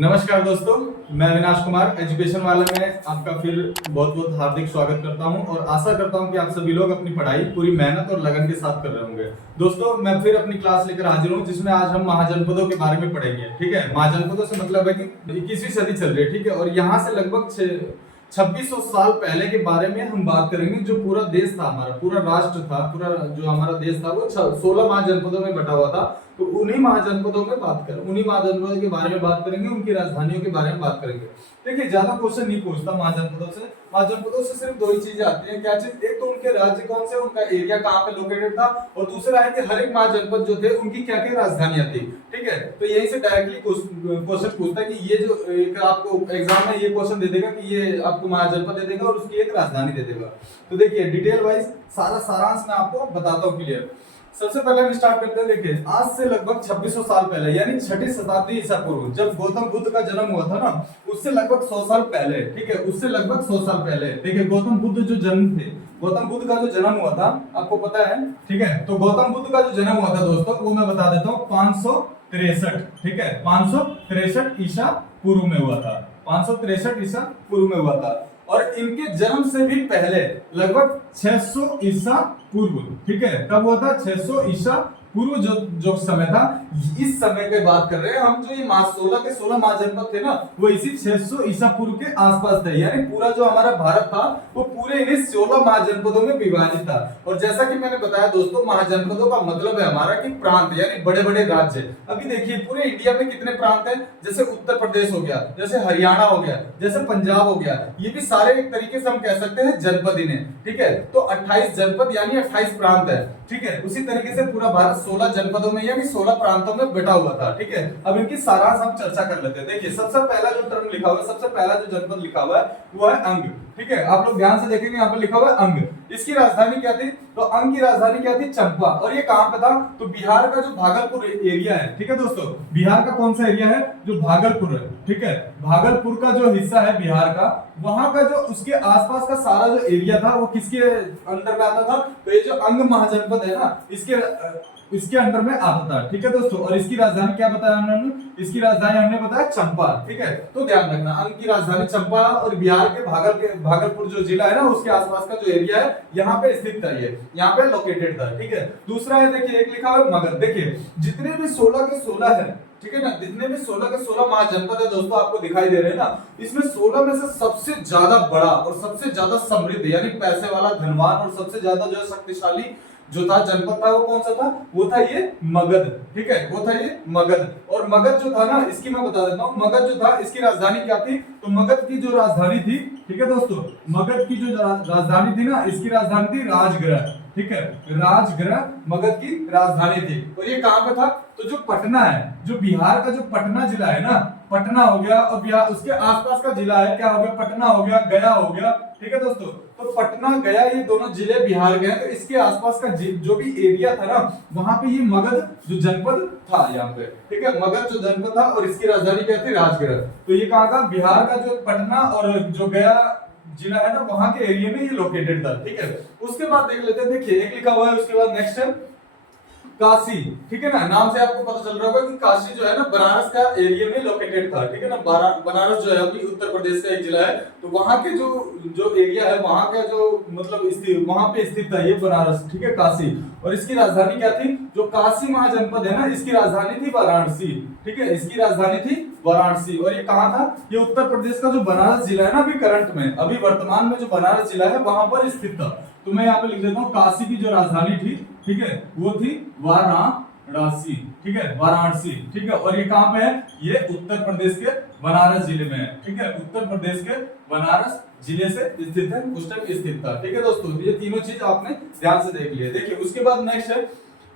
नमस्कार दोस्तों, मैं अविनाश कुमार एजुकेशन वाला में आपका फिर बहुत बहुत हार्दिक स्वागत करता हूं और आशा करता हूं कि आप सभी लोग अपनी पढ़ाई पूरी मेहनत और लगन के साथ कर रहे होंगे। दोस्तों, मैं फिर अपनी क्लास लेकर हाजिर हूं जिसमें आज हम महाजनपदों के बारे में पढ़ेंगे। ठीक है, महाजनपदों से मतलब है कि 21वीं सदी चल रही है। ठीक है, और यहाँ से लगभग 2600 साल पहले के बारे में हम बात करेंगे। जो पूरा देश था, हमारा पूरा राष्ट्र था, पूरा जो हमारा देश था वो 16 महाजनपदों में बटा हुआ था। तो उन्हीं महाजनपदों के बारे में बात करेंगे, उनकी राजधानियों के बारे में बात करेंगे। देखिए, ज्यादा क्वेश्चन नहीं पूछता महाजनपदों से सिर्फ दो ही चीजें आती हैं। क्या चीज? एक तो उनके राज्य कौन से, उनका एरिया कहाँ पे लोकेटेड था, और दूसरा है कि हर एक महाजनपद जो थे उनकी क्या क्या राजधानियां थी। ठीक है, तो यही से डायरेक्टली क्वेश्चन पूछता है कि ये जो एक आपको एग्जाम में ये क्वेश्चन दे देगा कि ये आपको महाजनपद दे देगा और उसकी एक राजधानी दे देगा। तो देखिए, डिटेल वाइज सारा सारांश मैं आपको बताता हूँ क्लियर। सबसे पहले हम स्टार्ट करते हैं। देखिए, आज से लगभग 2600 साल पहले यानी 6ठी शताब्दी ईसा पूर्व, जब गौतम बुद्ध का जन्म हुआ था ना, उससे लगभग 100 साल पहले। ठीक है, उससे लगभग 100 साल पहले देखिए गौतम बुद्ध जो जन्म थे, गौतम बुद्ध का जो जन्म हुआ था आपको पता है। ठीक है, तो गौतम बुद्ध का जो जन्म हुआ था दोस्तों, वो मैं बता देता हूँ 563। ठीक है, 563 ईसा पूर्व में हुआ था। 563 ईसा पूर्व में हुआ था। और इनके जन्म से भी पहले लगभग 600 ईसा पूर्व, ठीक है, कब हुआ था? 600 ईसा पूर्व जो समय था, इस समय की बात कर रहे हैं हम। जो ये 16 के 16 महाजनपद थे ना, वो इसी 600 ईसा पूर्व के आसपास थे। यानी पूरा जो हमारा भारत था वो पूरे इन्हीं 16 महाजनपदों में विभाजित था। और जैसा कि मैंने बताया दोस्तों, महाजनपदों का मतलब है हमारा कि प्रांत, यानी बड़े बड़े राज्य। अभी देखिए, पूरे इंडिया में कितने प्रांत हैं? जैसे उत्तर प्रदेश हो गया, जैसे हरियाणा हो गया, जैसे पंजाब हो गया, ये भी सारे एक तरीके से हम कह सकते हैं जनपद इन्हें। ठीक है, तो 28 जनपद यानी 28 प्रांत है। ठीक है, उसी तरीके से पूरा भारत 16 जनपदों में यानी 16 प्रांतों में बटा हुआ था। ठीक है, अब इनकी सारांश हम चर्चा कर लेते हैं। देखिए, सबसे पहला जो टर्म लिखा हुआ है, सबसे पहला जो जनपद लिखा हुआ है वो है अंग। ठीक है, आप लोग ध्यान से देखेंगे, यहाँ पर लिखा हुआ है अंग। इसकी राजधानी क्या थी? तो अंग की राजधानी क्या थी? चंपा। और ये कहां पे था? तो बिहार का जो भागलपुर एरिया है। ठीक है दोस्तों, बिहार का कौन सा एरिया है? जो भागलपुर है। ठीक है, भागलपुर का जो हिस्सा है बिहार का, वहां का जो उसके आसपास का सारा जो एरिया था वो किसके अंडर में आता था? तो ये जो अंग महाजनपद है ना, इसके अंडर में आता था। ठीक है दोस्तों, और इसकी राजधानी क्या बताया हमने? इसकी राजधानी हमने बताया चंपा। ठीक है, तो ध्यान रखना, अंग की राजधानी चंपा, और बिहार के भागलपुर जो जिला है ना, उसके आसपास का जो एरिया है यहाँ पे स्थित था, ये यहाँ पे लोकेटेड था। ठीक है, दूसरा है, देखिए एक लिखा हुआ है मगध। देखिए, जितने भी 16 के 16 है, ठीक है ना, जितने भी 16 के 16 महाजनपद है दोस्तों, आपको दिखाई दे रहे हैं ना, इसमें 16 में से सबसे ज्यादा बड़ा और सबसे ज्यादा समृद्ध यानी पैसे वाला, धनवान और सबसे ज्यादा जो है शक्तिशाली जो था जनपद था, वो कौन सा था? वो था ये मगध। ठीक है, वो था ये मगध। और मगध जो था ना, इसकी मैं बता देता हूँ, मगध जो था इसकी राजधानी क्या थी? तो मगध की जो राजधानी थी, ठीक है दोस्तों, मगध की जो राजधानी थी ना, इसकी राजधानी थी राजगृह। ठीक है, राजगृह मगध की राजधानी थी। और ये कहां पे था? तो जो पटना है, जो बिहार का जो पटना जिला है ना, पटना हो गया, और बिहार उसके आसपास का जिला है, क्या हो गया? पटना हो गया, गया हो गया। ठीक है दोस्तों, तो पटना गया ये दोनों जिले बिहार के हैं। तो इसके आसपास का जो भी एरिया था ना, वहां पे ये मगध जो जनपद था यहाँ पे। ठीक है, मगध जो जनपद था, और इसकी राजधानी क्या थी? राजगृह। तो ये कहा था? बिहार का जो पटना और जो गया जिला है ना, वहां के एरिया में ये लोकेटेड था। ठीक है, उसके बाद देख लेते हैं। देखिए, एक लिखा हुआ है, उसके बाद नेक्स्ट है काशी। ठीक है ना, नाम से आपको पता चल रहा होगा कि काशी जो है ना, बनारस का एरिया में लोकेटेड था। ठीक है ना, बनारस जो है अभी उत्तर प्रदेश का एक जिला है। तो वहां के जो एरिया है, वहां का जो मतलब स्थित, वहां पे स्थित था ये बनारस। ठीक है, काशी। और इसकी राजधानी क्या थी? जो काशी महाजनपद है ना, इसकी राजधानी थी वाराणसी। ठीक है, इसकी राजधानी थी वाराणसी। और ये कहां था? ये उत्तर प्रदेश का जो बनारस जिला है ना, अभी करंट में, अभी वर्तमान में जो बनारस जिला है वहां पर स्थित था। तो मैं यहाँ पे लिख देता हूँ, काशी की जो राजधानी थी, ठीक है, वो थी वाराणसी। ठीक है, वाराणसी। ठीक है, और ये कहां पे है? ये उत्तर प्रदेश के बनारस जिले में है। ठीक है, उत्तर प्रदेश के बनारस जिले से स्थित है, उस टाइम स्थित था। ठीक है दोस्तों, ये तीनों चीज आपने ध्यान से देख लिया। देखिए, उसके बाद नेक्स्ट है,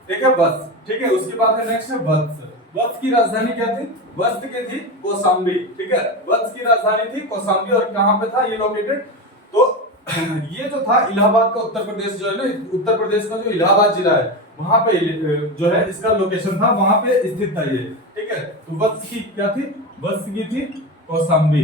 ठीक है, वत्स। ठीक है, उसके बाद है नेक्स्ट है वत्स। वत्स की राजधानी क्या थी? वत्स की थी कौशाम्बी। ठीक है, वत्स की राजधानी थी कौशाम्बी। और कहां पे था ये लोकेटेड? तो ये जो था इलाहाबाद का, उत्तर प्रदेश जो है ना, उत्तर प्रदेश का जो इलाहाबाद जिला है, वहां पे जो है इसका लोकेशन था, वहां पे स्थित था ये। ठीक है, तो वत्स की क्या थी? वत्स की थी कौशाम्बी।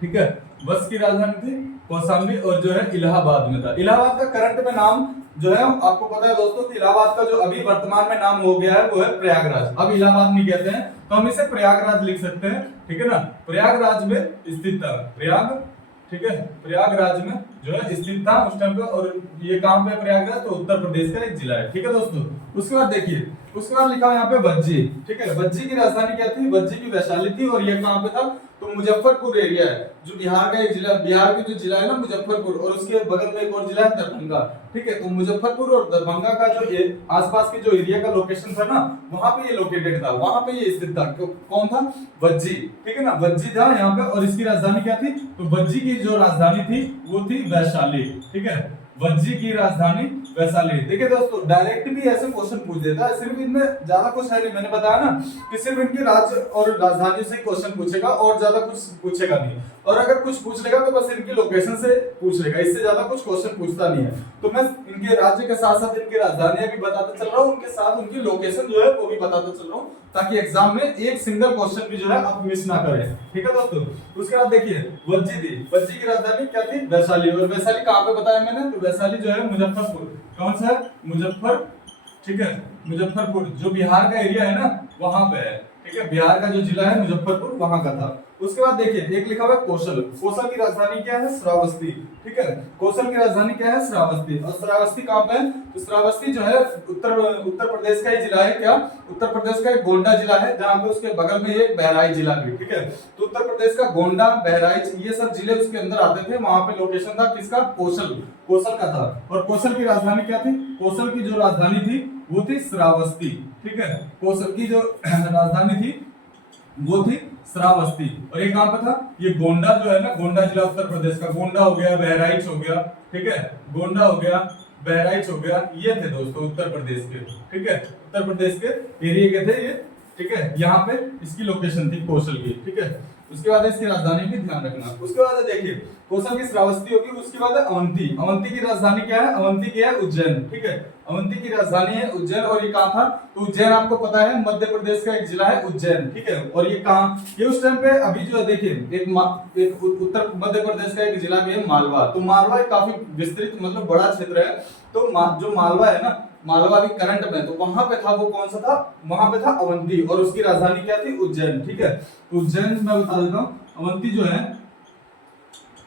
ठीक है, वत्स की राजधानी थी कौशाम्बी, और जो है इलाहाबाद में था। इलाहाबाद का करंट में नाम जो है आपको पता है दोस्तों कि इलाहाबाद का जो अभी वर्तमान में नाम हो गया है वो है प्रयागराज। अब इलाहाबाद नहीं कहते हैं तो हम इसे प्रयागराज लिख सकते हैं, ठीक है ना। प्रयागराज में स्थित था, प्रयाग, ठीक है, प्रयागराज में जो है स्थित था उस टाइम पे। और ये कहां पे प्रयागराज, तो उत्तर प्रदेश का एक जिला है, ठीक है दोस्तों। उसके बाद देखिए, उसके बाद लिखा है यहाँ पे भज्जी, ठीक है। भज्जी की राजधानी क्या थी, भज्जी की वैशाली थी। और ये कहां पे था, तो मुजफ्फरपुर एरिया है, जो बिहार का एक जिला, बिहार के जो जिला है ना मुजफ्फरपुर, और उसके बगल में एक और जिला है दरभंगा, ठीक है। तो मुजफ्फरपुर और दरभंगा का जो ये आसपास के जो एरिया का लोकेशन था ना, वहां पे ये लोकेटेड था, वहां पे ये स्थित था। कौन था, भज्जी, ठीक है ना, भज्जी था यहाँ पे। और इसकी राजधानी क्या थी, तो भज्जी की जो राजधानी थी वो थी वैशाली, ठीक है। भज्जी की राजधानी वैशाली। देखिए दोस्तों, डायरेक्ट भी ऐसे क्वेश्चन पूछ देता है, सिर्फ इनमें ज्यादा कुछ है नहीं। मैंने बताया ना कि सिर्फ इनके राज्य और राजधानी से क्वेश्चन पूछेगा और ज्यादा कुछ पूछेगा नहीं। और अगर कुछ पूछ लेगा तो बस इनकी लोकेशन से पूछ लेगा, इससे ज्यादा कुछ क्वेश्चन पूछता नहीं है। तो मैं इनके राज्य के साथ साथ इनकी राजधानियां भी बताता चल रहा हूँ, उनके साथ उनकी लोकेशन जो है वो भी बताता चल रहा हूँ, ताकि एग्जाम में एक सिंगल क्वेश्चन भी जो है आप मिस ना करें, ठीक है दोस्तों। उसके बाद देखिए, भज्जी थी, भज्जी की राजधानी क्या थी, वैशाली। और वैशाली कहाँ पे बताया मैंने, तो वैशाली जो है मुजफ्फरपुर, कौन सा है, मुजफ्फर, ठीक है, मुजफ्फरपुर जो बिहार का एरिया है ना वहां पे है, ठीक है। बिहार का जो जिला है मुजफ्फरपुर वहां का था। उसके बाद देखिए, एक लिखा हुआ है कौशल। कौशल की राजधानी क्या है, श्रावस्ती, ठीक है। कौशल की राजधानी क्या है, श्रावस्ती। और श्रावस्ती कहाँ पे है, तो श्रावस्ती जो है उत्तर प्रदेश का ही जिला है। क्या, उत्तर प्रदेश का एक गोंडा जिला है, जहाँ पे उसके बगल में एक बहराइच जिला भी, ठीक है। तो उत्तर प्रदेश का गोंडा, बहराइच, ये सब जिले उसके अंदर आते थे। वहां पे लोकेशन था किसका, कौशल, कौशल का था। और कौशल की राजधानी क्या थी, कौशल की जो राजधानी थी वो थी श्रावस्ती, ठीक है। कौशल की जो राजधानी थी वो थी श्रावस्ती। और ये कहां पे था, ये गोंडा जो है ना, गोंडा जिला उत्तर प्रदेश का, गोंडा हो गया, बहराइच हो गया, ठीक है, गोंडा हो गया, बहराइच हो गया, ये थे दोस्तों उत्तर प्रदेश के, ठीक है, उत्तर प्रदेश के एरिया के थे ये, ठीक है। यहाँ पे इसकी लोकेशन थी कौशल की, ठीक है। उसके बाद इसकी राजधानी भी ध्यान रखना। उसके बाद देखिए, कौशल की श्रावस्ती होगी। उसके बाद अवंती। अवंती की राजधानी क्या है, अवंती की है उज्जैन, ठीक है। अवंती की राजधानी है उज्जैन। और ये कहाँ था, तो उज्जैन आपको पता है मध्य प्रदेश का एक जिला है उज्जैन, ठीक है। और ये कहाँ, ये उस टाइम पे, अभी जो है देखिए, एक उत्तर मध्य प्रदेश का एक जिला भी है मालवा। तो मालवा एक काफी विस्तृत मतलब बड़ा क्षेत्र है। तो जो मालवा है ना, मालवा भी करंट में, तो वहां पे था, वो कौन सा था, वहां पे था अवंती। और उसकी राजधानी क्या थी, उज्जैन, ठीक है। उज्जैन मैं बता देता हूँ, अवंती जो है,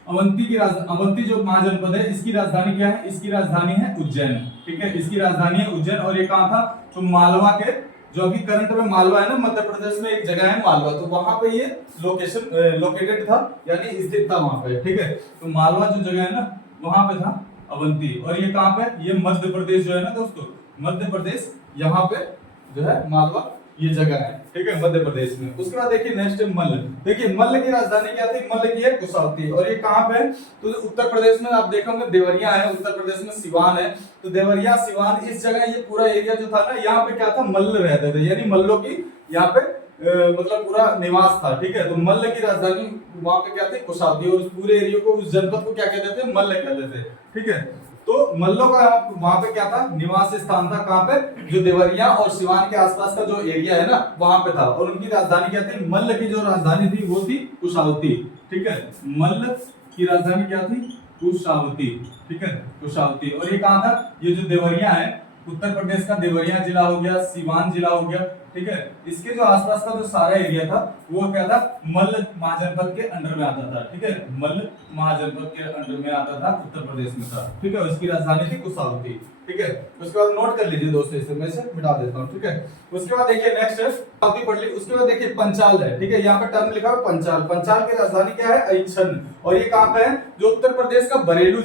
अवंती जो महाजनपद है, इसकी राजधानी क्या है, इसकी राजधानी है उज्जैन, ठीक है। इसकी राजधानी है उज्जैन। और ये कहां था, तो मालवा के, जो अभी करंट में मालवा है ना, मध्य प्रदेश में एक जगह है मालवा, तो वहां पे ये लोकेशन लोकेटेड था, यानी स्थित था वहां पे, ठीक है। तो मालवा जो जगह है ना, वहां पे था अवंती। और ये कहां पे, ये मध्य प्रदेश जो है ना दोस्तों, मध्य प्रदेश, यहाँ पे जो है मालवा ये जगह है, ठीक है, मध्य प्रदेश में। उसके बाद देखिए नेक्स्ट है मल्ल। देखिए मल्ल की राजधानी क्या थी, मल्ल की है कुशावती। और ये कहां पे है, तो उत्तर प्रदेश में आप देखोगे देवरिया है, उत्तर प्रदेश में सिवान है। तो देवरिया, सिवान, इस जगह ये पूरा एरिया जो था ना, यहाँ पे क्या था, मल्ल रहते थे, यानी मल्लों की यहाँ पे मतलब पूरा निवास था, ठीक है। तो मल्ल की राजधानी वहां पे क्या थी, कुशावती। और उस पूरे एरिया को, उस जनपद को क्या कहते थे, मल्ल कहते थे, ठीक है। तो मल्लों का वहां पे क्या था, निवास स्थान था, कहां पे, जो देवरिया और सिवान के आसपास का जो एरिया है ना, वहां पे था। और उनकी राजधानी क्या थी, मल्ल की जो राजधानी थी वो थी कुशावती, ठीक है। मल्ल की राजधानी क्या थी, कुशावती, ठीक है, कुशावती। और ये कहां था, ये जो देवरिया है, उत्तर प्रदेश का देवरिया जिला हो गया, सिवान जिला हो गया, ठीक है। इसके जो आसपास का जो सारा एरिया था वो क्या था, मल्ल महाजनपद के अंडर में आता था, ठीक है। मल्ल महाजनपद के अंडर में आता था, उत्तर प्रदेश में था, ठीक है। इसकी राजधानी थी कुशावती, ठीक है। उसके बाद नोट कर लीजिए दोस्तों, इसे मैं से मिटा देता हूं, ठीक है। उसके बाद देखिए नेक्स्ट है, काफी पढ़ ली। उसके बाद देखिए पंचाल है, ठीक है। यहाँ पे टर्म लिखा है पंचाल। पंचाल की राजधानी क्या है, ऐच्छन। और ये कहां पे है, जो उत्तर प्रदेश का बरेली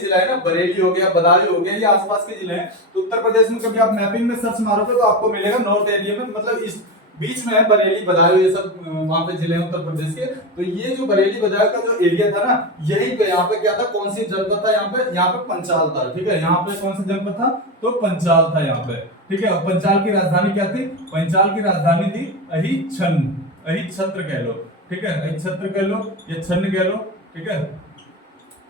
जिला है ना, बरेली हो गया, बदायूं हो गया, ये आसपास के जिले हैं। तो उत्तर प्रदेश में कभी आप मैपिंग में सर्च मारोगे तो आपको मिलेगा नॉर्थ एरिया में, मतलब इस बीच में है बरेली, बदायूं, ये सब वहां पे जिले हैं उत्तर प्रदेश के। तो ये जो बरेली बदायूं का जो एरिया था ना, यहीं पे, यहाँ पे क्या था, कौन सी जनपद था, यहाँ पे पंचाल था, ठीक है। यहाँ पे कौन सा जनपद था, तो पंचाल था यहाँ पे, ठीक है। और पंचाल की राजधानी क्या थी, पंचाल की राजधानी थी अहिच्छन, अहिच्छत्र कह लो, ठीक है, अहिच्छत्र कह लो या छन्न कह लो, ठीक है,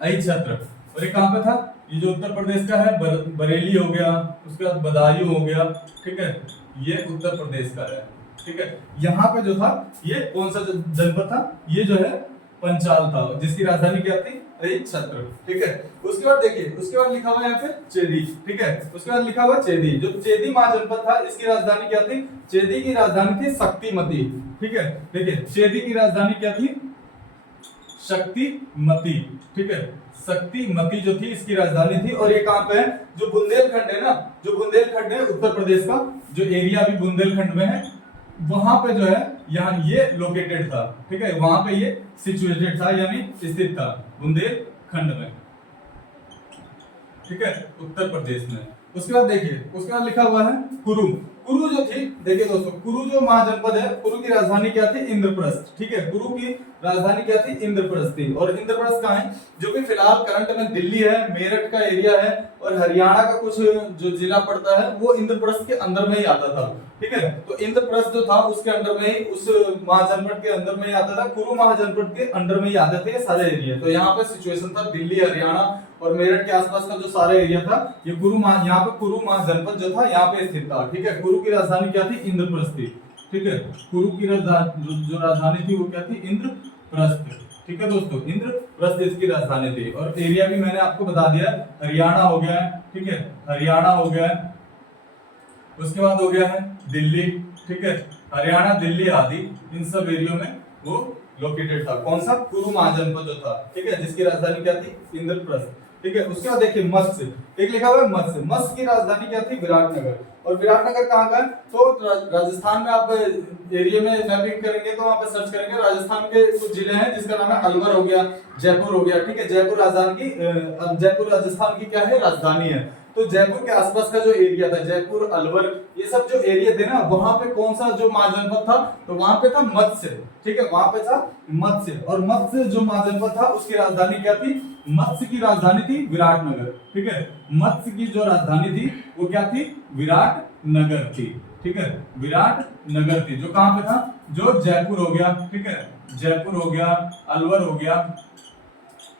अहिच्छत्र। और ये कहां पे था, ये जो उत्तर प्रदेश का है, बरेली हो गया, उसके बाद बदायूं हो गया, ठीक है, ये उत्तर प्रदेश का है, ठीक है। यहाँ पे जो था, ये कौन सा जनपद था, ये जो है पंचाल था, जिसकी राजधानी क्या थी? वही छत्र। ठीक है, उसके बाद देखिए, उसके बाद लिखा हुआ है यहाँ पे चेदी। ठीक है, उसके बाद लिखा हुआ चेदी। जो चेदी महाजनपद था, इसकी राजधानी क्या थी? चेदी की राजधानी थी शक्तिमती। ठीक है, देखिए चेदी की राजधानी क्या थी? शक्तिमती। ठीक है, शक्तिमती जो थी इसकी राजधानी थी। और ये कहां पे है? जो बुंदेलखंड है ना, जो बुंदेलखंड है उत्तर प्रदेश का, जो एरिया भी बुंदेलखंड में है, वहां पे जो है यहाँ ये लोकेटेड था। ठीक है, वहां पे ये सिचुएटेड था, यानी स्थित था बुंदेलखंड में। ठीक है, उत्तर प्रदेश में। उसके बाद देखिए, उसके बाद लिखा हुआ है कुरु। कुरु जो थी, देखिए दोस्तों, कुरु जो महाजनपद है, कुरु की राजधानी क्या थी? इंद्रप्रस्थ। ठीक है, कुरु की राजधानी क्या थी? इंद्रप्रस्थ थी। और इंद्रप्रस्थ कहाँ है? जो कि फिलहाल करंट में दिल्ली है, मेरठ का एरिया है, और हरियाणा का कुछ जो जिला पड़ता है वो इंद्रप्रस्थ के अंदर में ही आता था। ठीक है, तो इंद्रप्रस्थ जो था उसके अंदर में ही, उस महाजनपद के अंदर में ही आता था। कुरु महाजनपद के अंडर में ही आते थे ये सारे एरिया। तो यहाँ पे सिचुएशन था दिल्ली, हरियाणा और मेरठ के आसपास का जो सारा एरिया था, ये यहाँ पे कुरु महाजनपद जो था यहाँ पे स्थित था। ठीक है, कुरु की राजधानी क्या थी? इंद्रप्रस्थ थी। ठीक है, कुरु की जो राजधानी थी वो क्या थी? इंद्रप्रस्थ। ठीक है दोस्तों, इंद्रप्रस्थ इसकी राजधानी थी। और एरिया भी मैंने आपको बता दिया, हरियाणा हो गया है। ठीक है, हरियाणा हो गया है। उसके बाद हो गया है दिल्ली। ठीक है, हरियाणा, दिल्ली आदि इन सब एरियो में वो लोकेटेड था। कौन सा? कुरु महाजनपद जो था। ठीक है, जिसकी राजधानी क्या थी? इंद्रप्रस्थ। ठीक है, उसके बाद देखिए मत्स्य, एक लिखा हुआ है मत्स्य। मत्स्य की राजधानी क्या थी? विराटनगर। और विराटनगर कहाँ का है? तो राजस्थान में आप एरिया में मैपिंग करेंगे तो वहां पे सर्च करेंगे, राजस्थान के कुछ जिले हैं जिसका नाम है अलवर हो गया, जयपुर हो गया। ठीक है, जयपुर राजधानी की, जयपुर राजस्थान की क्या है? राजधानी है। तो जयपुर के आसपास का जो एरिया था, जयपुर, अलवर, ये सब जो एरिया थे ना, वहां पे कौन सा जो महाजनपद था? तो वहां पे था मत्स्य। ठीक है, वहां पे था मत्स्य। और मत्स्य जो महाजनपद था उसकी राजधानी क्या थी? मत्स्य की राजधानी थी विराटनगर। ठीक है, मत्स्य की जो राजधानी थी वो क्या थी? विराटनगर थी। ठीक है, विराटनगर थी, जो कहां पे था? जो जयपुर हो गया। ठीक है, जयपुर हो गया, अलवर हो गया।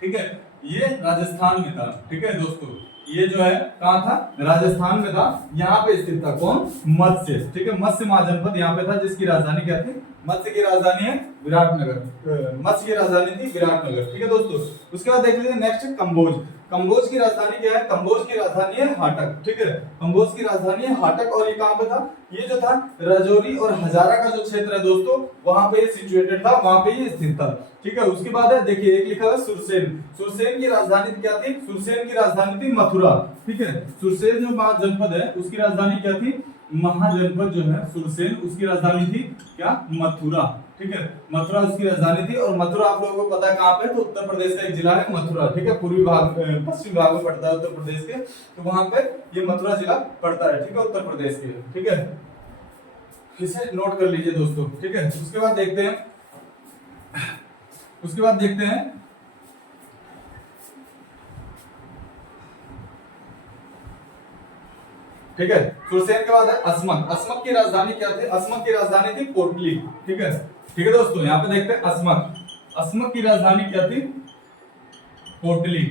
ठीक है, ये राजस्थान में था। ठीक है दोस्तों, ये जो है कहां था? राजस्थान में था। यहाँ पे स्थित था कौन? मत्स्य। ठीक है, मत्स्य महाजनपद यहाँ पे था, जिसकी राजधानी क्या थी? मत्स्य की राजधानी है विराटनगर। मत्स्य की राजधानी थी विराटनगर। ठीक है दोस्तों, उसके बाद देख लीजिए नेक्स्ट कंबोज। कंबोज की राजधानी क्या है? कंबोज की राजधानी है हाटक। ठीक है, कंबोज की राजधानी है हाटक। और ये कहां पे था? ये जो था राजौरी और हजारा का जो क्षेत्र है दोस्तों, वहां पे ये सिचुएटेड था, वहां पे ये स्थित था। ठीक है, उसके बाद है देखिए, एक लिखा है सुरसेन। सुरसेन की राजधानी क्या थी? सुरसेन की राजधानी थी मथुरा। ठीक है, सुरसेन जो महाजनपद है उसकी राजधानी क्या थी? महाजनपद जो है सुरसेन, उसकी राजधानी थी क्या? मथुरा। ठीक है, मथुरा उसकी राजधानी थी। और मथुरा आप लोगों को पता है कहां पे? तो उत्तर प्रदेश का एक जिला है मथुरा। ठीक है, पूर्वी भाग, पश्चिम भाग में पड़ता है उत्तर प्रदेश के, तो वहां पे ये मथुरा जिला पड़ता है। ठीक है, उत्तर प्रदेश के। ठीक है, इसे नोट कर लीजिए दोस्तों। ठीक है, उसके बाद देखते हैं, उसके बाद देखते हैं ठीक है, सुरसेन के बाद है अस्मक। अस्मक की राजधानी क्या थी? अस्मक की राजधानी थी पोटली। ठीक है, ठीक है दोस्तों, यहाँ पे देखते हैं अस्मक। अस्मक की राजधानी क्या थी? पोटली।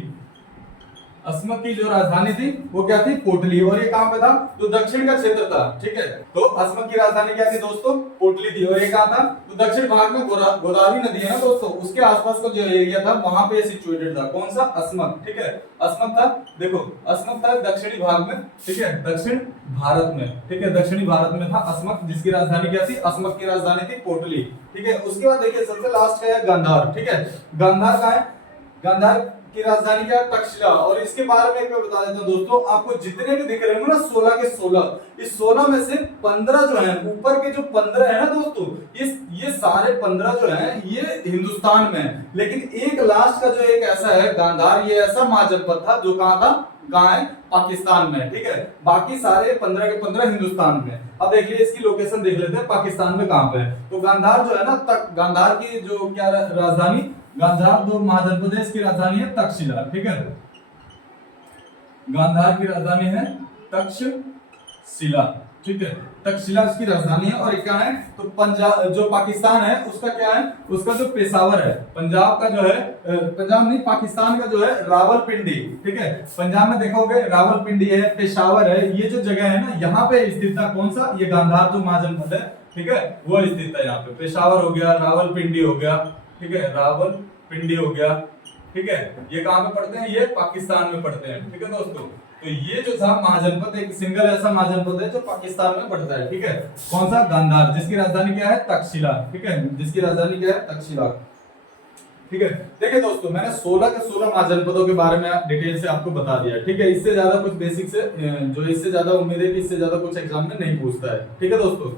अस्मक की जो राजधानी थी वो क्या थी? पोटली। और ये कहां पे था? तो दक्षिण का क्षेत्र था। ठीक है, तो अस्मक की राजधानी क्या थी दोस्तों? पोटली थी। और ये कहां था? तो दक्षिण भाग में गोदावरी नदी है ना दोस्तों, उसके आसपास का जो एरिया था वहां पे सिचुएटेड था। कौन सा? अस्मक। ठीक है, अस्मक था, देखो अस्मक था दक्षिणी भाग में। ठीक है, दक्षिण भारत में। ठीक है, दक्षिणी भारत में था अस्मक, जिसकी राजधानी क्या थी? अस्मक की राजधानी थी पोटली। ठीक है, उसके बाद देखिए सबसे लास्ट का है गांधार। ठीक है, गांधार का है, गांधार की राजधानी क्या है? तक्षशिला। और इसके बारे में मैं बता देता हूं दोस्तों, आपको जितने भी दिख रहे हैं ना 16 के 16, इस 16 में से 15 जो है, ऊपर के जो 15 है ना दोस्तों, ये सारे 15 जो है ये हिंदुस्तान में है। लेकिन एक लास्ट का जो एक ऐसा है गांधार, ये ऐसा महाजनपद था जो कहां था? कहां है? पाकिस्तान में। ठीक है, बाकी सारे 15 के 15 हिंदुस्तान में। अब देख लीजिए इसकी लोकेशन देख लेते हैं, पाकिस्तान में कहां पे है। तो गांधार जो है ना, गांधार की जो क्या राजधानी, गांधार जो महाजन प्रदेश की राजधानी है तक्षशिला। ठीक है, गांधार की राजधानी है तक्षशिला। ठीक है, तक्षशिला उसकी राजधानी है। और क्या है? तो पंजाब जो पाकिस्तान है उसका क्या है? उसका जो पेशावर है, पंजाब का जो है, पंजाब नहीं पाकिस्तान का जो है रावलपिंडी। ठीक है, पंजाब में देखोगे रावलपिंडी है, पेशावर है, ये जो जगह है ना यहाँ पे स्थित था। कौन सा? ये गांधार जो महाजनपद है, ठीक है, वो स्थित था यहाँ पे। पेशावर हो गया, रावलपिंडी हो गया। ठीक है, रावलपिंडी पिंडी हो गया, ठीक है, ये कहाँ पे पड़ते हैं, ये पाकिस्तान में पड़ते हैं, ठीक है दोस्तों। तो ये जो था महाजनपद, एक सिंगल ऐसा महाजनपद है जो पाकिस्तान में पड़ता है, ठीक है। कौन सा, गांधार, जिसकी राजधानी क्या है, तक्षशिला, ठीक है, जिसकी राजधानी क्या है, तक्षशिला, ठीक है। देखिए दोस्तों, मैंने 16 के 16 महाजनपदों के बारे में डिटेल से आपको बता दिया, ठीक है। इससे ज्यादा कुछ बेसिक से जो इससे ज्यादा उम्मीद है कि इससे ज्यादा कुछ एग्जाम में नहीं पूछता है, ठीक है दोस्तों।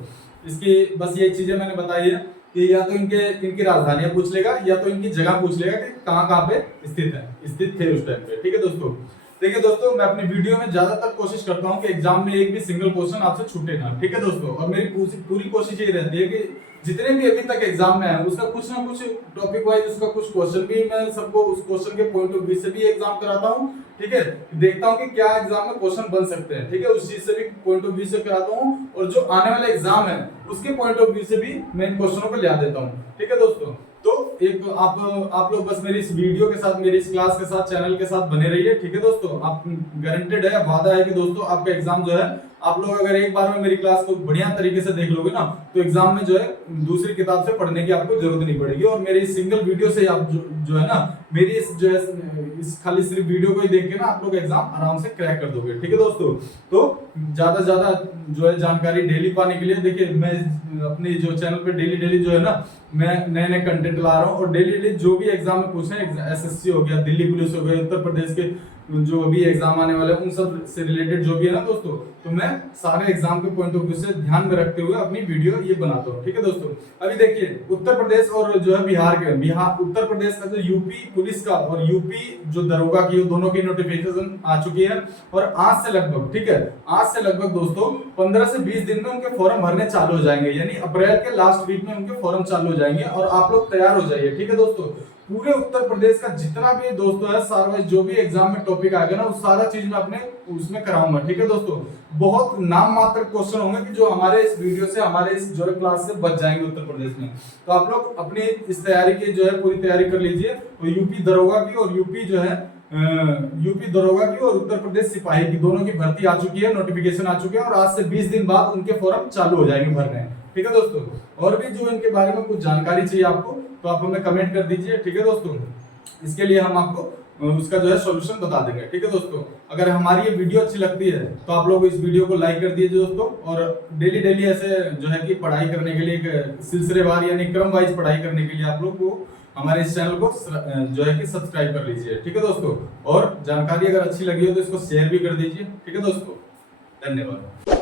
इसकी बस ये चीजें मैंने बताई है कि या तो इनकी राजधानियां पूछ लेगा या तो इनकी जगह पूछ लेगा कि कहाँ पे स्थित थे उस टाइम पे, ठीक है दोस्तों। देखिए दोस्तों, मैं अपनी वीडियो में ज्यादातर कोशिश करता हूँ कि एग्जाम में एक भी सिंगल क्वेश्चन आपसे छूटे ना, ठीक है दोस्तों। और मेरी पूरी कोशिश ये रहती है कि जितने भी अभी तक एग्जाम में है उसका कुछ ना कुछ टॉपिक वाइज उसका कुछ क्वेश्चन भी मैं सबको उस क्वेश्चन के पॉइंट ऑफ व्यू से भी एग्जाम कराता हूँ, ठीक है। देखता हूँ कि क्या एग्जाम में क्वेश्चन बन सकते हैं, ठीक है, उस चीज से भी पॉइंट ऑफ व्यू से कराता हूँ। और जो आने वाला एग्जाम है उसके पॉइंट ऑफ व्यू से भी मैं इन क्वेश्चनों को ला देता हूँ, ठीक है दोस्तों। तो एक आप लोग बस मेरी इस वीडियो के साथ, मेरी इस क्लास के साथ, चैनल के साथ बने रहिए, ठीक है दोस्तों। आप गारंटेड है, वादा है कि दोस्तों आपका एग्जाम जो है, आप लोग अगर एक बार में मेरी क्लास को बढ़िया तरीके से देख लोगे ना, तो एग्जाम में जो है दूसरी किताब से पढ़ने की आपको जरूरत नहीं पड़ेगी। और मेरी सिंगल वीडियो से आप जो है ना, मेरी इस खाली सिर्फ वीडियो को ही देख के ना आप लोग एग्जाम आराम से क्रैक कर दोगे, ठीक है दोस्तों। तो ज्यादा ज्यादा जो है जानकारी डेली पाने के लिए, देखिए मैं अपनी जो चैनल पे डेली जो है ना, मैं नए नए कंटेंट ला रहा हूँ। और डेली जो भी एग्जाम में पूछे, एसएससी हो गया, दिल्ली पुलिस हो गया, उत्तर प्रदेश के जो भी एग्जाम आने वाले हैं उन सब से रिलेटेड जो भी है ना दोस्तों, तो मैं सारे एग्जाम के पॉइंट ऑफ व्यू से ध्यान में रखते हुए अपनी वीडियो ये बनाता हूँ, ठीक है दोस्तों। अभी देखिए, उत्तर प्रदेश और जो है बिहार उत्तर प्रदेश का जो यूपी पुलिस का और यूपी जो दरोगा की, दोनों की नोटिफिकेशन आ चुकी है। और आज से लगभग, ठीक है, आज से लगभग दोस्तों 15 से 20 दिन में उनके फॉर्म भरने चालू हो जाएंगे, यानी अप्रैल के लास्ट वीक में उनके फॉर्म चालू हो जाएंगे। और आप लोग तैयार हो जाइए, ठीक है दोस्तों। पूरे उत्तर प्रदेश का जितना भी दोस्तों है, सारा जो भी एग्जाम में टॉपिक आएगा ना, वो सारा चीज मैं अपने उसमें कराऊंगा, ठीक है दोस्तों। बहुत नाम मात्र क्वेश्चन होंगे कि जो हमारे इस वीडियो से, हमारे इस जो क्लास से बच जाएंगे उत्तर प्रदेश में। तो आप लोग अपनी इस तैयारी की जो है पूरी तैयारी कर लीजिए। और यूपी दरोगा की और यूपी जो है यूपी दरोगा की और उत्तर प्रदेश सिपाही की, दोनों की भर्ती आ चुकी है, नोटिफिकेशन आ चुके हैं। और आज से 20 दिन बाद उनके फॉर्म चालू हो जाएंगे भरने, ठीक है दोस्तों। और भी जो इनके बारे में कुछ जानकारी चाहिए आपको, तो आप हमें कमेंट कर दीजिए, ठीक है दोस्तों। इसके लिए हम आपको उसका जो है सॉल्यूशन बता देंगे, ठीक है दोस्तों। अगर हमारी ये वीडियो अच्छी लगती है तो आप लोग इस वीडियो को लाइक कर दीजिए दोस्तों। और डेली ऐसे जो है कि पढ़ाई करने के लिए, एक सिलसिलेवार यानी क्रम वाइज पढ़ाई करने के लिए आप लोग को हमारे इस चैनल को जो है कि सब्सक्राइब कर लीजिए, ठीक है दोस्तों। और जानकारी अगर अच्छी लगी हो तो इसको शेयर भी कर दीजिए, ठीक है दोस्तों। धन्यवाद।